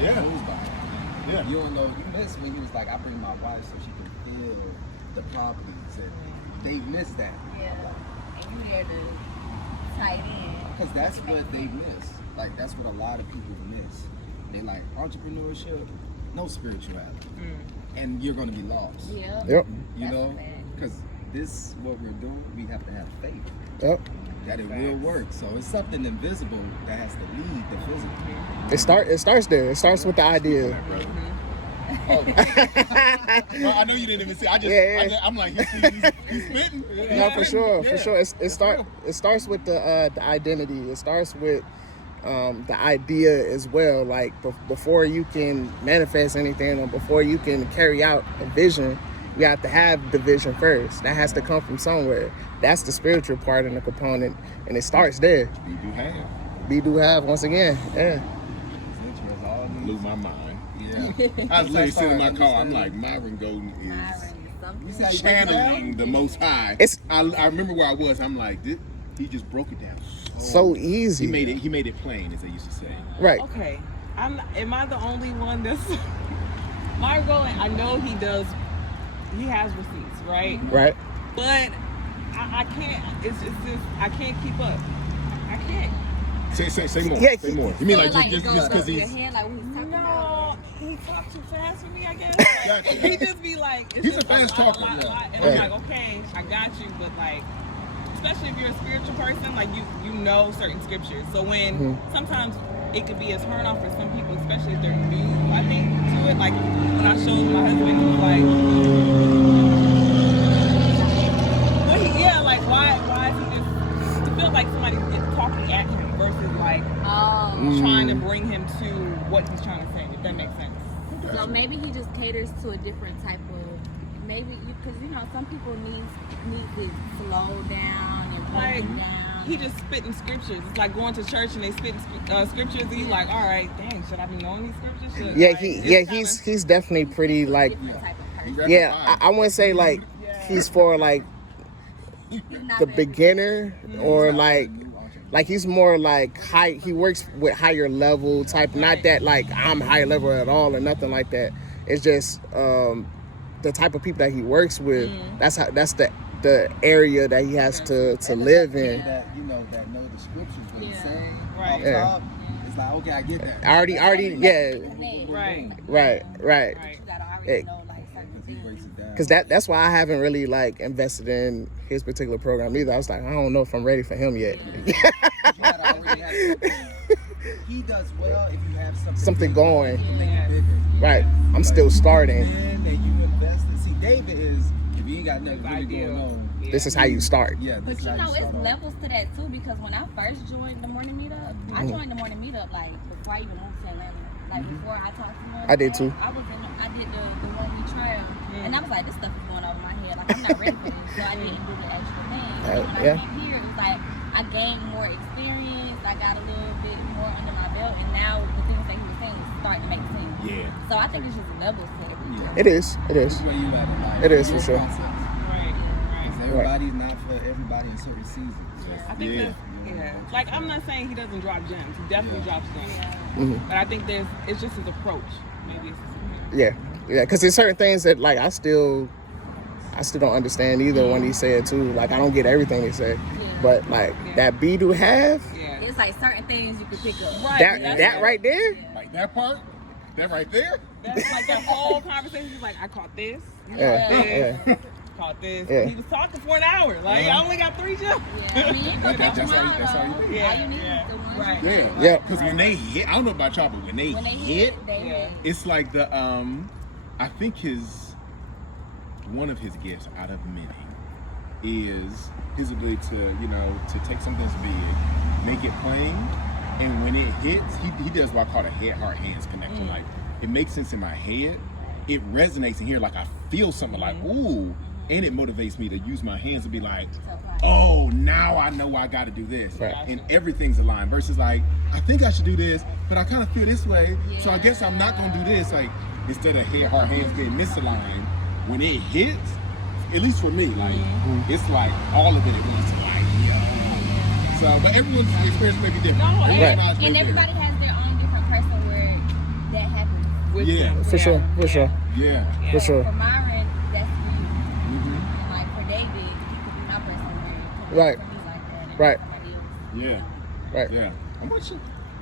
Yeah. Yeah. You don't know. You missed when he was like, I bring my wife so she can feel the properties. And they missed that. Yeah. And you there to tight in. Because that's what they miss. Like, that's what a lot of people miss. They like entrepreneurship, no spirituality. And you're going to be lost. Yeah. Yep. You know? Because this, what we're doing, we have to have faith. Yep. That it will work. So it's something invisible that has to lead the physical. It starts there. It starts with the idea. Oh. No, I know you didn't even see. I'm like, he's spitting. No, for sure. It starts with the identity. It starts with the idea as well. Like before you can manifest anything or before you can carry out a vision, you have to have the vision first. That has to come from somewhere. That's the spiritual part and the component, and it starts there. We do have once again. Yeah. Blew my mind. Yeah. I was literally sitting in my car. I'm like, Myron Golden is channeling the Most High. I remember where I was. I'm like, he just broke it down so easy. He made it plain, as they used to say. Right. Okay. Am I the only one that's Myron Golden? I know he does. He has receipts, right? Right. But I can't. It's just I can't keep up. I can't. Say more. Yeah, say more. You mean like just because he's? No, he talks too fast for me. I guess. Like, he just be like, it's he's just a fast talker. and I'm like, okay, I got you, but like, especially if you're a spiritual person, like you know certain scriptures. So when sometimes it could be a turn off for some people, especially if they're new, I think, to it. Like when I showed my husband, he was like, like why is he just to feel like somebody's talking at him versus like trying to bring him to what he's trying to say, if that makes sense. So maybe he just caters to a different type of, because some people need to slow down and like down. he just spitting scriptures. It's like going to church and they spitting scriptures and he's like, all right, dang, should I be knowing these scriptures? He's definitely pretty like I wouldn't say like he's for like the beginner or like he's more like high. He works with higher level type, not that like I'm high level at all or nothing like that. It's just the type of people that he works with. That's the area that he has to live in. That that know the scriptures, but he's saying right. Top, it's like, okay, I get that. Already, right. Because that's why I haven't really like invested in his particular program either. I was like, I don't know if I'm ready for him yet. He does well if you have something going. Bigger. Right. I'm still starting. And then you invest in. See, David is, if you ain't got nothing really going on, this is how you start. Yeah, but it's levels to that too, because when I first joined the morning meetup, I joined the morning meetup like before I even went to Atlanta. Like before I talked to him. I did too. I did the 1 week trail, and I was like, this stuff is going over my head. Like I'm not ready for this, so I didn't do the extra thing. So when I came here, it was like I gained more experience. I got a little bit more under my belt, and now the things that he was saying is starting to make sense. Yeah. So I think it's just levels to it. It is. It is for sure. Everybody's not for everybody in certain seasons. I think like I'm not saying he doesn't drop gems. He definitely drops gems. But I think it's just his approach. Maybe it's yeah. Because there's certain things that like I still don't understand either when he said too. Like I don't get everything he said, but like that be do have. Yeah. It's like certain things you can pick up. Right. That right there. Like that part. That right there. That's like that whole conversation. He's like, I caught this. Caught this. He was talking for an hour. Like I only got 3 jumps. That's how you do it. Yeah. Because when they hit, I don't know about y'all, but when they hit, it's like the I think one of his gifts out of many is his ability to take something that's big, make it plain, and when it hits, he does what I call a head-heart-hands connection. Like it makes sense in my head, it resonates in here. Like I feel something like ooh. And it motivates me to use my hands to be like, oh, now I know I got to do this. Right. And everything's aligned versus like, I think I should do this, but I kind of feel this way. So I guess I'm not going to do this. Like, instead of heart, hands getting misaligned, when it hits, at least for me, like, it's like all of it at once. Like, yeah. So, but everyone's experience may be different. No, and everybody has their own different person where that with Yeah. them. For sure. Yeah. For sure. For Myron, that's me. And like for David, he could be my best friend. Right. For me like that. Right. Yeah. Right. Yeah. I'm with you.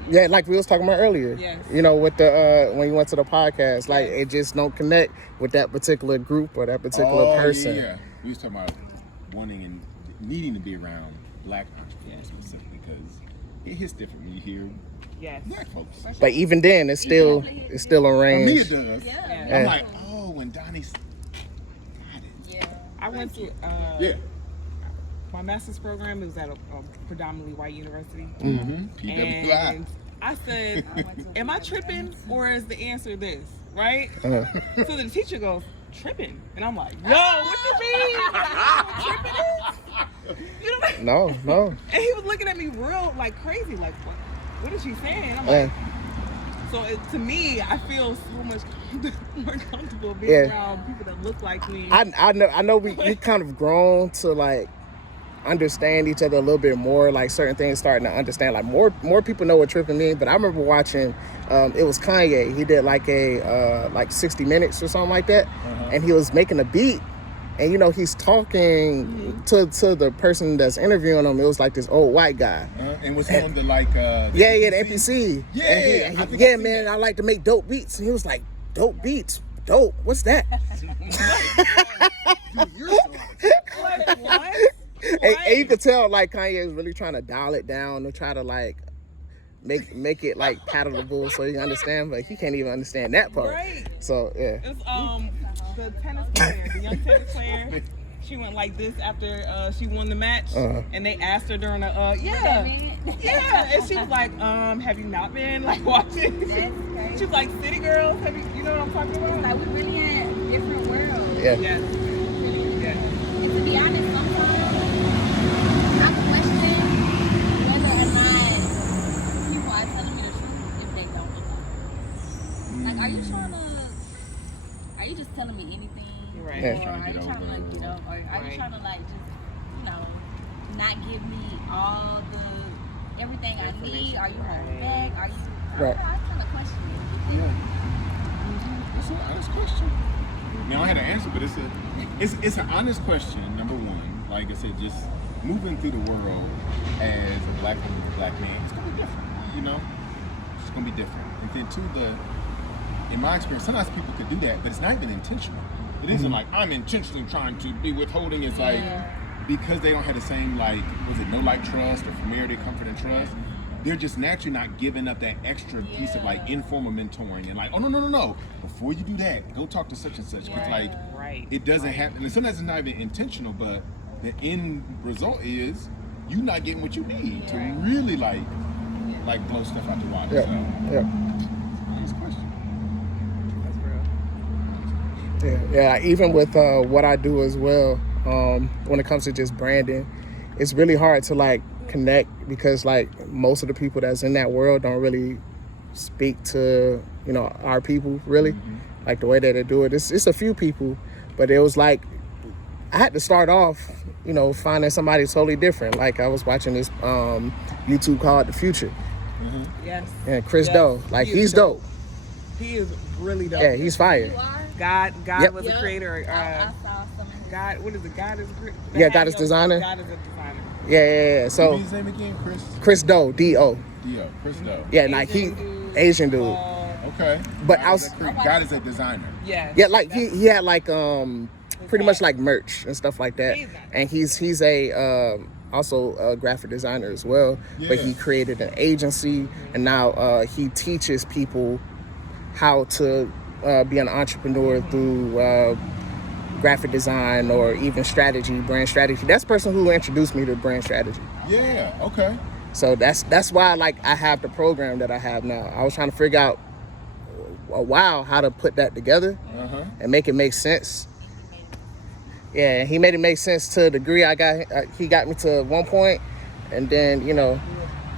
Yeah, like we was talking about earlier. Yes. You know, with the when you went to the podcast, like it just don't connect with that particular group or that particular person. Yeah. We was talking about wanting and needing to be around Black entrepreneurs specifically because it hits different when you hear Black folks. But even then, it's still a For range. me, it does. Yeah. I'm like, oh, when Donnie's got it. Yeah. I went to my master's program. It was at a predominantly white university. PWI. And I said, am I tripping or is the answer this? Right? So the teacher goes, tripping. And I'm like, yo, what you mean? Tripping is? You know? No. And he was looking at me real like crazy, like, what is she saying? I'm like, so to me, I feel so much more comfortable being around people that look like me. I know we kind of grown to like understand each other a little bit more, like certain things starting to understand, like more people know what tripping means. But I remember watching it was Kanye. He did like a like 60 minutes or something like that, and he was making a beat, and you know he's talking to the person that's interviewing him. It was like this old white guy, and was on the like the NPC. Yeah, Man, I like to make dope beats. And he was like, dope beats, dope. What's that? Dude, you're so Like, what? And you could tell like Kanye is really trying to dial it down and try to like make it like palatable so you can understand, but he can't even understand that part. Right. So yeah. It's the tennis player, the young tennis player. She went like this after she won the match, and they asked her during the and she was like, have you not been like watching? She was like, City Girls, you know what I'm talking about? Like we really in different worlds. Yeah. Yes. And to be honest, sometimes I question whether or not people are telling me the truth if they don't know. Like, are you just telling me anything? Right. Or Trying to are you get trying to over, like get up? Or are you trying to like just, not give me all the everything I need? Are you holding back? Are you? Right. I kind of question it. It's an honest question. I don't have an answer, but it's an honest question. Number one, like I said, just moving through the world as a black woman, a black man, it's gonna be different. You know, it's gonna be different. And then two, in my experience, sometimes people could do that, but it's not even intentional. It isn't like I'm intentionally trying to be withholding. It's like because they don't have the same like no like trust or familiarity, comfort, and trust. They're just naturally not giving up that extra piece of like informal mentoring and like, oh no. Before you do that, go talk to such and such. Because like it doesn't happen. And sometimes it's not even intentional, but the end result is you not getting what you need to really like blow stuff out the water. Honest question. That's real. Yeah. Even with what I do as well, when it comes to just branding, it's really hard to like connect because like most of the people that's in that world don't really speak to our people really like the way that they do it. It's a few people, but it was like I had to start off finding somebody totally different. Like I was watching this YouTube called The Future. Yes. And Chris Doe, like he's dope. He is really dope. Yeah, he's fire. God Yep. was a creator. I saw some of his. God, what is it? God is a creator. Yeah, God is designer. God is a designer. Yeah. So What's his name again? Chris Doe, D-O. Dio. Chris Doe. Yeah, like Asian dude. Okay. But God is a designer. Yeah, like he had like pretty much like merch and stuff like that. And he's a also a graphic designer as well. But he created an agency and now he teaches people how to be an entrepreneur through graphic design or even brand strategy. That's the person who introduced me to brand strategy. Yeah, okay. So that's why like I have the program that I have now. I was trying to figure out a while how to put that together and make it make sense. Yeah, he made it make sense to a degree. He got me to one point, and then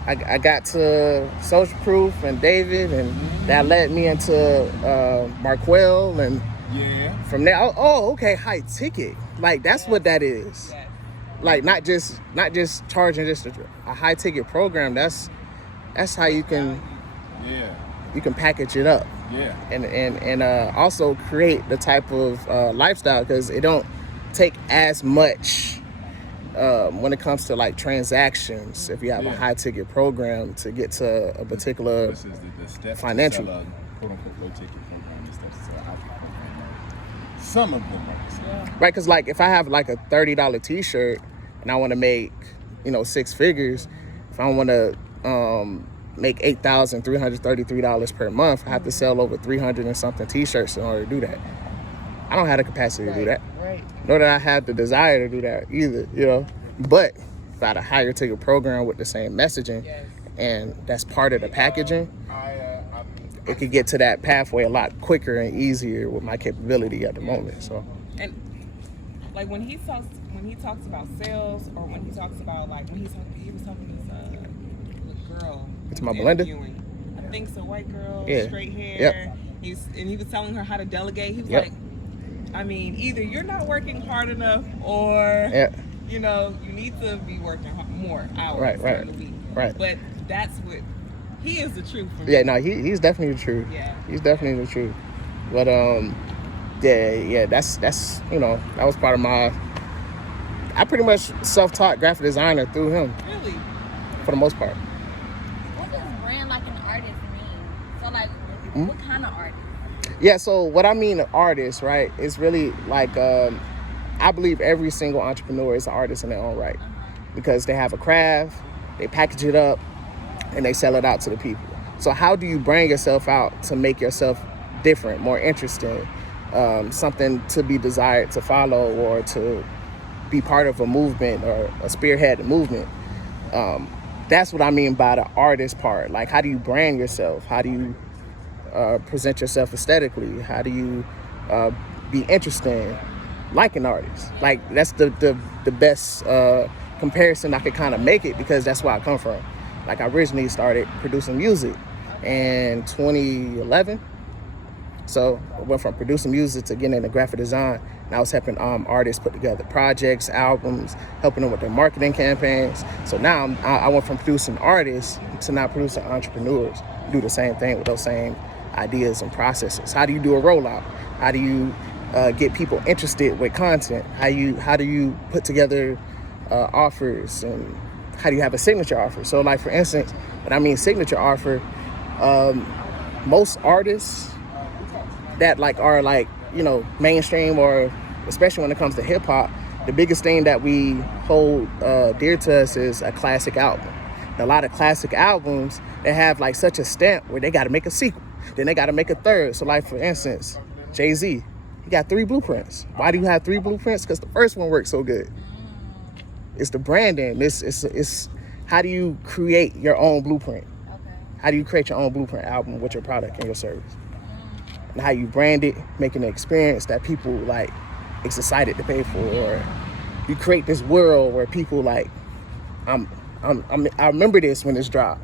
I got to Social Proof and David, and that led me into Marquell, and from there, okay, high ticket. Like that's what that is. Like not just charging just a high ticket program. That's how you can. you can package it up. Yeah. And also create the type of lifestyle, because it don't take as much when it comes to like transactions. If you have a high ticket program to get to a particular this is the step financial to sell a quote unquote low ticket program, the steps to sell a high ticket program. Some of them work. Right, because like if I have like a $30 t-shirt and I want to make, you know, 6 figures, if I want to make $8,333 per month, I have to sell over 300 and something t-shirts in order to do that. I don't have the capacity to do that. Right. Nor that I have the desire to do that either, you know. But if I had a higher ticket program with the same messaging, and that's part of the packaging, it could get to that pathway a lot quicker and easier with my capability at the moment. So, and like when he talks about sales, or when he talks about like when he was talking to this girl. It's my Belinda. I think so, white girl, Yeah. straight hair. Yep. He was telling her how to delegate. He was Yep. like, I mean, either you're not working hard enough, or you know, you need to be working more hours during the week. Right. But that's what he is the truth for me. Yeah, no, he's definitely the truth. Yeah. He's definitely the truth. But that's you know, that was part of my. I pretty much self-taught graphic designer through him. Really? For the most part. What does brand like an artist mean? So like, what kind of artist? Yeah, so what I mean an artist, right, is really like, I believe every single entrepreneur is an artist in their own right. Because they have a craft, they package it up, and they sell it out to the people. So how do you brand yourself out to make yourself different, more interesting, something to be desired to follow, or to be part of a movement or a spearhead movement? That's what I mean by the artist part. Like, how do you brand yourself? How do you present yourself aesthetically? How do you be interesting like an artist? Like, that's the best comparison I could kind of make it, because that's where I come from. Like, I originally started producing music in 2011. So I went from producing music to getting into graphic design. And I was helping artists put together projects, albums, helping them with their marketing campaigns. So now I went from producing artists to now producing entrepreneurs. Do the same thing with those same ideas and processes. How do you do a rollout? How do you get people interested with content? How do you put together offers, and how do you have a signature offer? So like, for instance, when I mean signature offer, most artists that like are like, you know, mainstream, or especially when it comes to hip hop, the biggest thing that we hold dear to us is a classic album. And a lot of classic albums, they have like such a stamp where they got to make a sequel, then they got to make a third. So like, for instance, Jay-Z, he got 3 blueprints. Why do you have 3 blueprints? Because the first one worked so good. It's the branding. It's how do you create your own blueprint? Okay. How do you create your own blueprint album with your product and your service? And how you brand it, making an experience that people like, it's excited to pay for, or you create this world where people like, I remember this when it's dropped.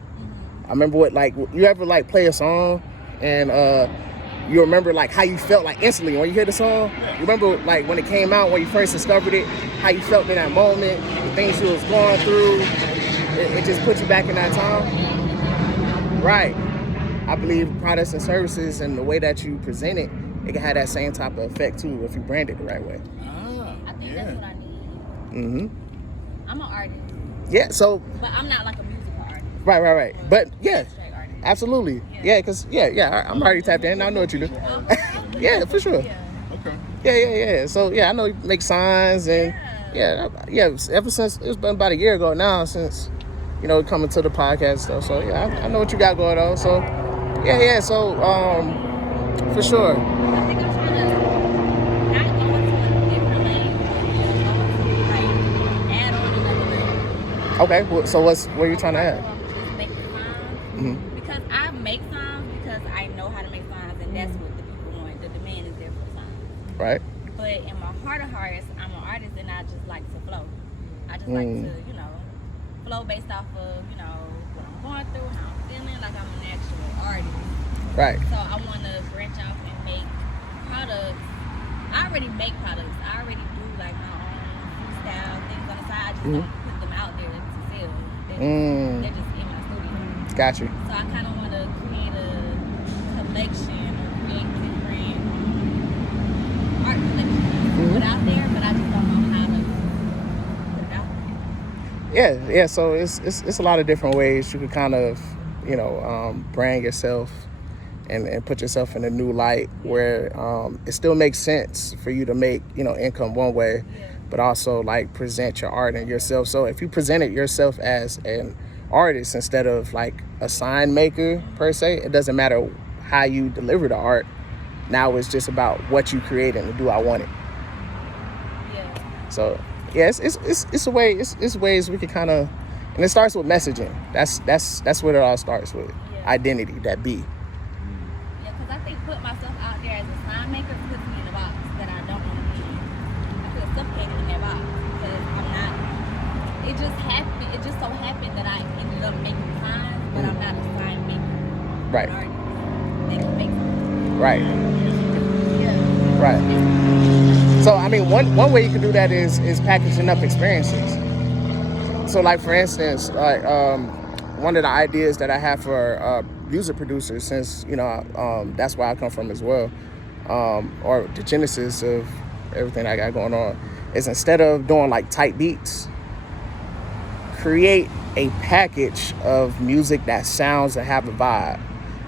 I remember what, like, you ever like play a song and you remember like how you felt like instantly when you hear the song? You remember like when it came out, when you first discovered it, how you felt in that moment, the things you was going through, it just put you back in that time? Right. I believe products and services and the way that you present it, it can have that same type of effect too if you brand it the right way. I think that's what I need. Mm-hmm. I'm an artist. Yeah, so. But I'm not like a musical artist. Right. But yeah, Straight artist. absolutely. Yeah, because, I'm already tapped in. I know what you do. Yeah, for sure. Okay. Yeah. So, yeah, I know you make signs and, yeah, ever since, it's been about a year ago now since, you know, coming to the podcast and stuff. So, yeah, I know what you got going on. So, yeah. So, for sure. I think I'm trying to not go into a different lane, but like add on another lane. Okay, well, so what are you trying to add? Just make the signs. Because I make signs because I know how to make signs, and that's what the people want. The demand is there for signs. Right. But in my heart of hearts, I'm an artist, and I just like to flow. I just like to, you know, flow based off of, you know, what I'm going through, how I'm feeling, like I'm an actual artist. Right. So I want to branch out and make products. I already make products. I already do like my own freestyle things on the side. I just don't put them out there to sell. They're just in my studio. Got you. So I kind of want to create a Yeah. So it's a lot of different ways you could kind of, brand yourself and put yourself in a new light where it still makes sense for you to make, income one way, but also like present your art and yourself. So if you presented yourself as an artist instead of like a sign maker per se, it doesn't matter how you deliver the art. Now it's just about what you create and do I want it. Yeah. So yeah, it's a way. It's ways we can kind of, and it starts with messaging. That's what it all starts with. Identity, that B. Yeah, because I think put myself out there as a sign maker puts me in a box that I don't want to be in. I feel suffocated in that box because I'm not. It just happened. It just so happened that I ended up making signs, but I'm not a sign maker. Right. An artist that can make something. Right. Yeah. Right. So I mean, one way you can do that is packaging up experiences. So like for instance, like one of the ideas that I have for music producers, since that's where I come from as well, or the genesis of everything I got going on, is instead of doing like tight beats, create a package of music that sounds and have a vibe.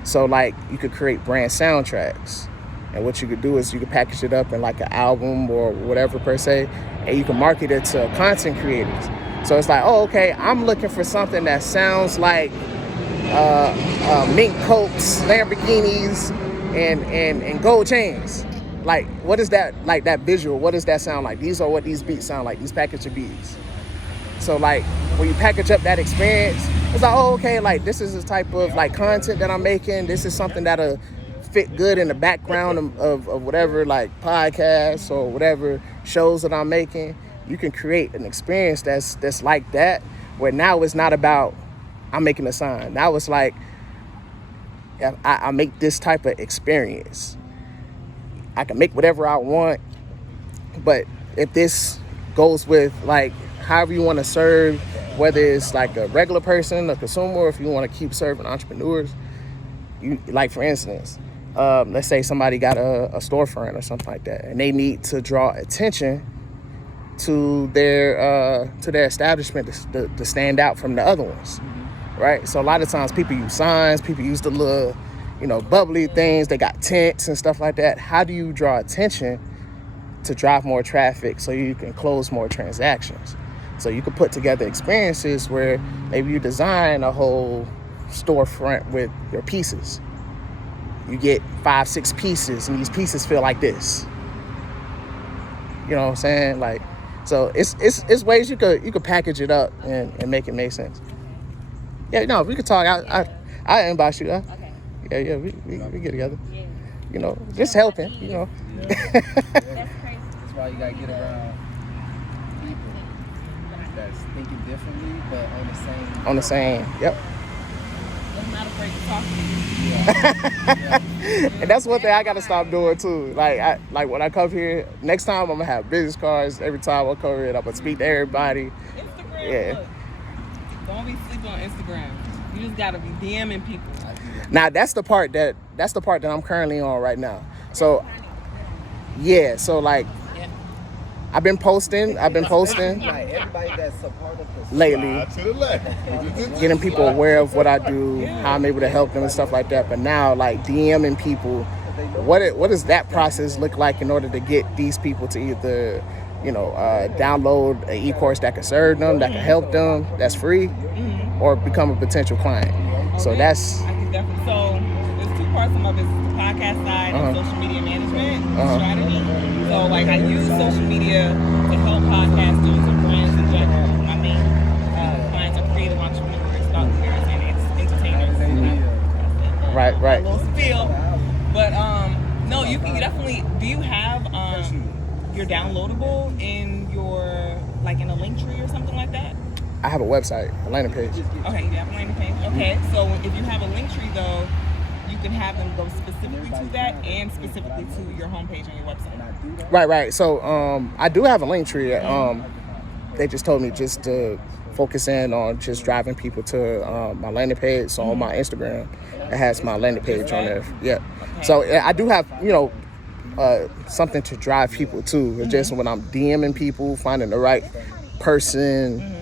So like you could create brand soundtracks. And what you could do is you could package it up in like an album or whatever per se, and you can market it to content creators. So it's like, oh, okay, I'm looking for something that sounds like mink coats, Lamborghinis, and gold chains. Like, what is that, like that visual? What does that sound like? These are what these beats sound like, these packaged beats. So like when you package up that experience, it's like, oh, okay, like this is the type of like content that I'm making. This is something that'll fit good in the background of whatever like podcasts or whatever shows that I'm making. You can create an experience that's like that, where now it's not about I'm making a sign. Now it's like I make this type of experience. I can make whatever I want, but if this goes with like however you want to serve, whether it's like a regular person, a consumer, or if you want to keep serving entrepreneurs, you like for instance, let's say somebody got a storefront or something like that, and they need to draw attention to their establishment to stand out from the other ones, right? So a lot of times people use signs, people use the little, bubbly things. They got tents and stuff like that. How do you draw attention to drive more traffic so you can close more transactions? So you can put together experiences where maybe you design a whole storefront with your pieces. You get 5-6 pieces, and these pieces feel like this. You know what I'm saying? Like, so it's ways you could package it up and make it make sense. Yeah, no, we could talk. I inbox you. Okay. Yeah, we get together. Yeah. Just helping. Yeah. That's crazy. That's why you gotta get around people that's thinking differently, but on the same. Yep. I'm not afraid to talk to you. And that's one thing I gotta stop doing too. Like when I come here, next time I'm gonna have business cards. Every time I come here, I'm gonna speak to everybody. Instagram. Yeah. Look, don't be sleeping on Instagram. You just gotta be DMing people. Now that's the part that I'm currently on right now. So yeah, so like I've been posting. Like everybody that's a part of this lately, To the left. getting people aware of what I do, how I'm able to help them and stuff like that. But now, like DMing people, what does that process look like in order to get these people to either, download an e-course that can serve them, that can help them, that's free, or become a potential client. So that's. I can definitely. So there's 2 parts of my business: the podcast side and social media management strategy. So like I use social media to help podcasters and brands in general. My main clients are creative entrepreneurs, thought leaders, and entertainers. Right. A little spiel, but no, you can definitely. Do you have your downloadable in your in a link tree or something like that? I have a website, a landing page. Okay, you have a landing page. Okay, so if you have a link tree though, you can have them go specifically to that and specifically to your homepage on your website. Right. So I do have a link tree. They just told me just to focus in on just driving people to my landing page. So on my Instagram, it has my landing page on there. Yeah. So I do have, something to drive people to. It's just when I'm DMing people, finding the right person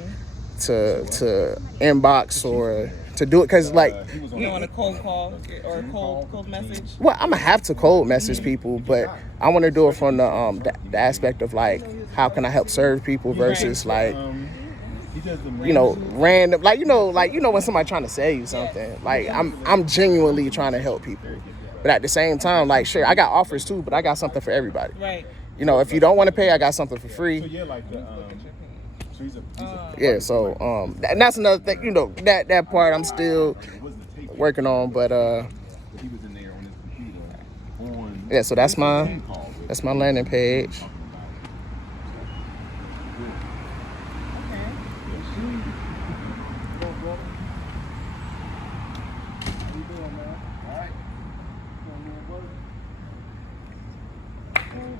to inbox or to do it, because like on a cold call or a cold message. Well, I'm gonna have to cold message people, but I want to do it from the aspect of like, how can I help serve people versus like, random, like when somebody trying to sell you something. Like I'm genuinely trying to help people, but at the same time, like, sure, I got offers too, but I got something for everybody. Right. If you don't want to pay, I got something for free. Yeah, so and that's another thing, that part I'm still working on, but yeah, so that's my landing page.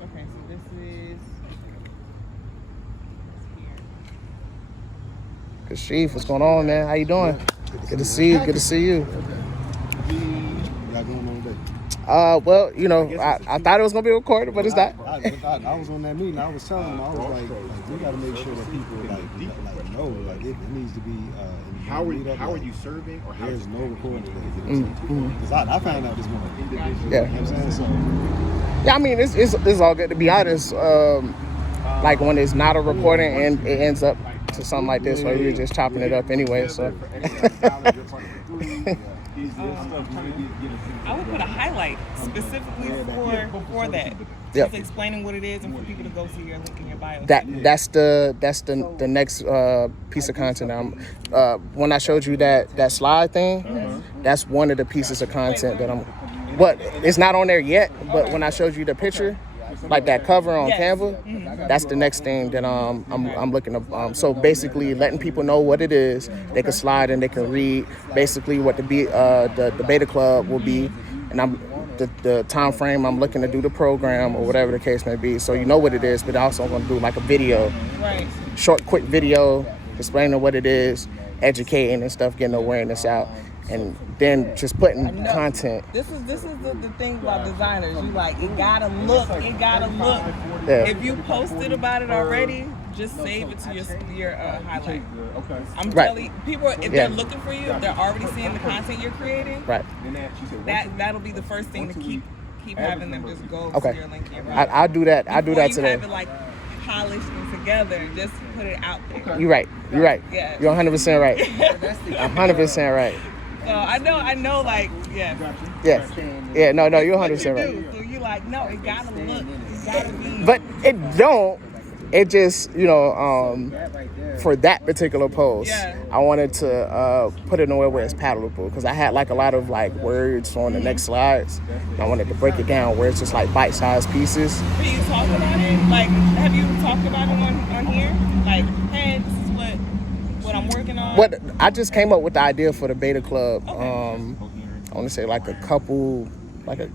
Okay, so this is Good Chief, what's going on, man? How you doing? Good to see you. Good to see you. Well, I thought it was gonna be recorded, but it's not. I was on that meeting. I was telling them, I was like we got to make sure that people know, it needs to be. How are you serving? Or there's no recording today. Because I found out this morning. Yeah. You know what I'm saying? So, yeah, I mean, it's all good, to be honest. Like when it's not a recording and it ends up to something like this, where we were just chopping it up anyway. So. I would put a highlight specifically for that. Yep. Just explaining what it is and for people to go see your link in your bio. That's the next piece of content. When I showed you that slide thing, that's one of the pieces of content that but it's not on there yet. But when I showed you the picture, like that cover on Canva, that's the next thing that I'm looking at. So basically, letting people know what it is, they can slide and they can read basically what the beta club will be, and the time frame I'm looking to do the program or whatever the case may be. So you know what it is, but also I'm going to do like a video, right? Short, quick video explaining what it is, educating and stuff, getting awareness out. And then just putting content. This is the thing about designers. You it gotta look. Yeah. If you posted about it already, just save it to your highlight. Okay. I'm telling people, if they're looking for you, if they're already seeing the content you're creating, right? That'll be the first thing to keep having them just go to your link. I'll do that. I'll do that today. Have it polished and together, just put it out there. You're right. Yeah. You're 100% right. 100% right. So I know, Yeah, no, you're 100% right. So you no, it gotta look, it gotta be. But it don't. It just, for that particular post, I wanted to put it in a way where it's palatable, because I had a lot of words on the next slides. And I wanted to break it down where it's just bite-sized pieces. Can you talk about it? Have you talked about it on here? Hey, this is what I'm working on. What I just came up with the idea for the beta club. Okay. I want to say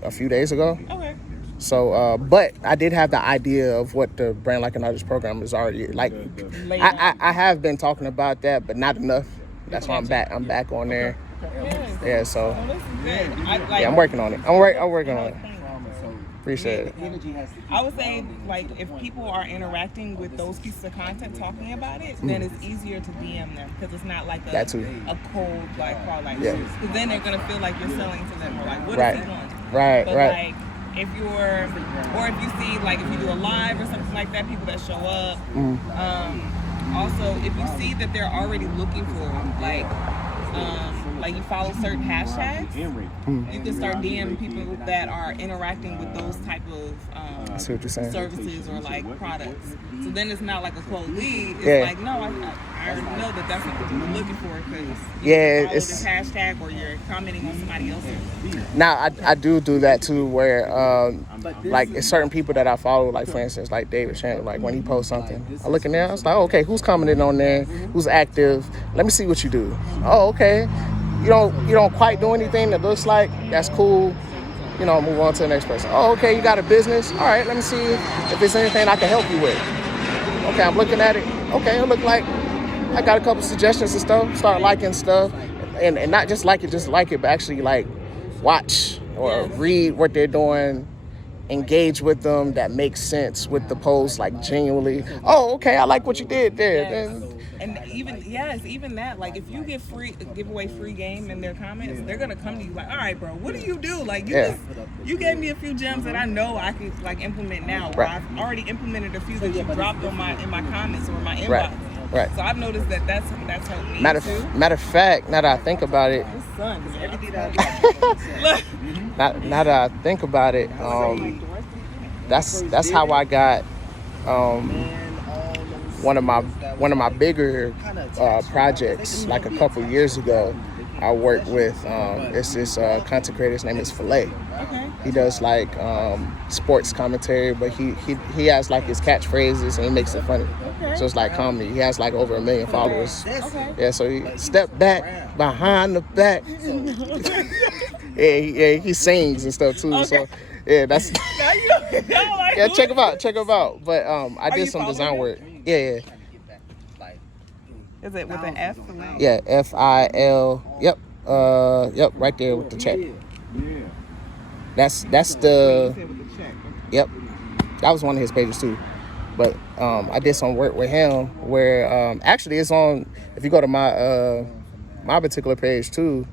a few days ago. Okay. So, but I did have the idea of what the Brand Like an Artist program is already I have been talking about that, but not enough. That's why I'm back on there. Yeah. So. I'm working on it. I'm working on it. Appreciate it. I would say, if people are interacting with those pieces of content, talking about it, then it's easier to DM them, because it's not a cold call. Because then they're gonna feel like you're selling to them, or what is he doing? Right. But if you see if you do a live or something like that, people that show up. Also, if you see that they're already looking for you follow certain hashtags, you can start DMing people that are interacting with those type of I see what you're saying. services or products. So then it's not a cold lead. It's no, I already know that's what you're looking for, because you follow this hashtag or you're commenting on somebody else's. Now I do that too, where it's certain people that I follow, for instance, David Shannon, when he posts something, I look in there, I was like, oh, okay, who's commenting on there, who's active, let me see what you do. Oh, okay, you don't quite do anything that looks like, that's cool, move on to the next person. Oh, okay, you got a business, all right, let me see if there's anything I can help you with. Okay, I'm looking at it, okay, it look like I got a couple suggestions and stuff, start liking stuff, and not just like it, but actually watch or read what they're doing, engage with them, that makes sense with the post, genuinely. Oh, okay, I like what you did there. And even that, like if you give away free game in their comments, they're gonna come to you like, all right, bro, what do you do? Like you gave me a few gems that I know I could like implement now. Where I've already implemented a few that you dropped in my comments or my inbox. Right. So I've noticed that's helped me too. Matter of fact, now that I think about it, now that I think about it, that's how I got one of my bigger projects like a couple years ago. I worked with it's this content creator. His name is Filet. Okay. He does like sports commentary, but he has like his catchphrases and he makes it funny. Okay. So it's like comedy. He has like over 1 million followers. Okay. Yeah, so he stepped back behind the back. He sings and stuff too. Okay. So yeah, that's yeah. Check him out. But I did some design work. Yeah. Is it with an F? Yeah, FIL. Yep. Yep. Right there with the check. Yeah. That's the. Yep. That was one of his pages too. But I did some work with him where actually it's on. If you go to my particular page too,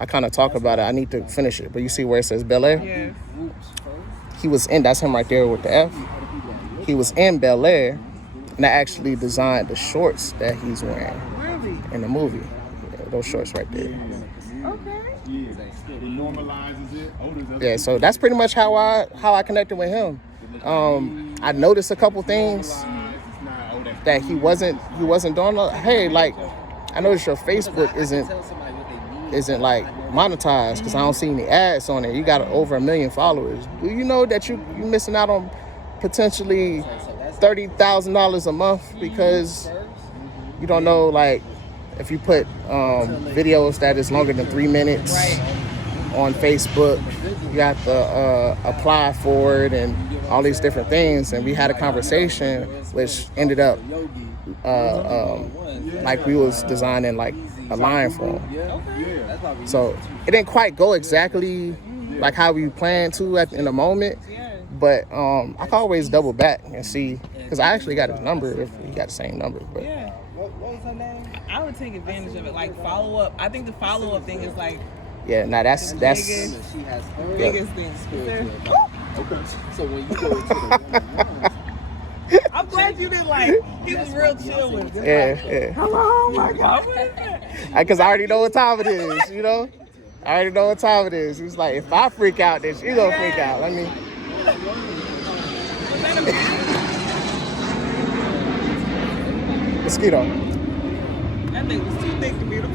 I kind of talk about it. I need to finish it, but you see where it says Bel Air? Yes. He was in. That's him right there with the F. He was in Bel Air, and I actually designed the shorts that he's wearing Really? in the movie. Yeah, those shorts right there. Okay. Yeah. It normalizes it. Yeah, so that's pretty much how I connected with him. I noticed a couple things that he wasn't doing. Hey, like I noticed your Facebook isn't like monetized because I don't see any ads on it. You got over 1 million followers. Do you know that you're missing out on potentially $30,000 a month because you don't know, like if you put videos that is longer than 3 minutes on Facebook, you have to apply for it and all these different things. And we had a conversation which ended up like we was designing like a line for him. So it didn't quite go exactly like how we planned to in the moment. But I can always double back and see, because I actually got his number if we got the same number. But Yeah. What was her name? I would take advantage of it, like follow up. I think the follow up thing is like that's biggest thing. Okay. So when you go into the I'm glad you didn't like. He was real chill with it. Yeah. Hello, oh my God. What is that? Because I already know what time it is, you know? I already know what time it is. It's like, if I freak out, then she gonna freak out. Let me... Mosquito. That thing was too thick to be the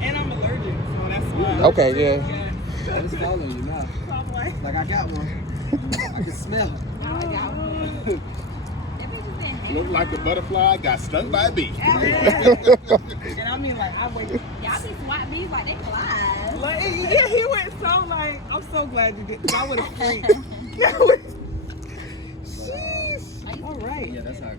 And I'm allergic, so that's why. Okay, yeah. It's following you now. Like I got one. I can smell it. I got one. Look like a butterfly got stung by a bee. And I mean, like, I wait. Y'all be swat bees like they fly. Like, yeah, he went so like, I'm so glad you did. I would have freaked. Sheesh. All right. Yeah, that's how.